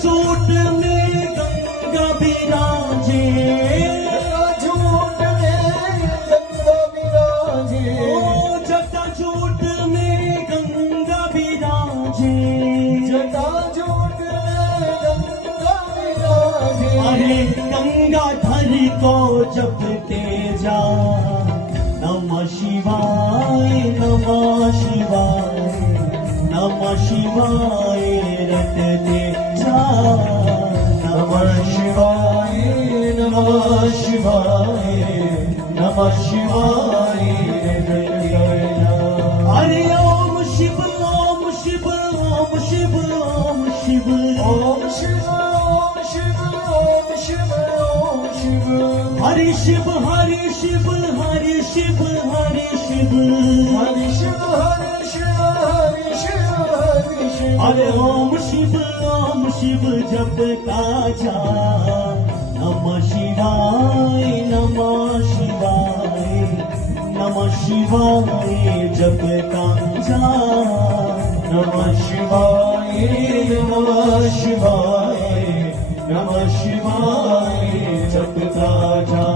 जटाजूट में गंगा विराजे, जटाजूट में गंगा विराजे, जटाजूट में गंगा विराजे, जटाजूट में गंगा विराजे। अरे गंगा धर को जपते जा, नमः शिवाय नमः शिवाय नमः शिवाय रटते जा, नमः शिवाय नमः शिवाय नमः शिवाय। अरे ओम शिव ओम शिव ओम शिव ओम शिव ओम शिव ओम शिव ओम शिव ओम शिव। हरि शिव हरि शिव हरि शिव हरि शिव हरि शिव हरि शिव हरि शिव हरि शिव। अरे ओम शिव जपता जा, नमः शिवाय नमः शिवाय नमः शिवाय जपता जा, नमः शिवाय नमः शिवाय नमः शिवाय जपता जा।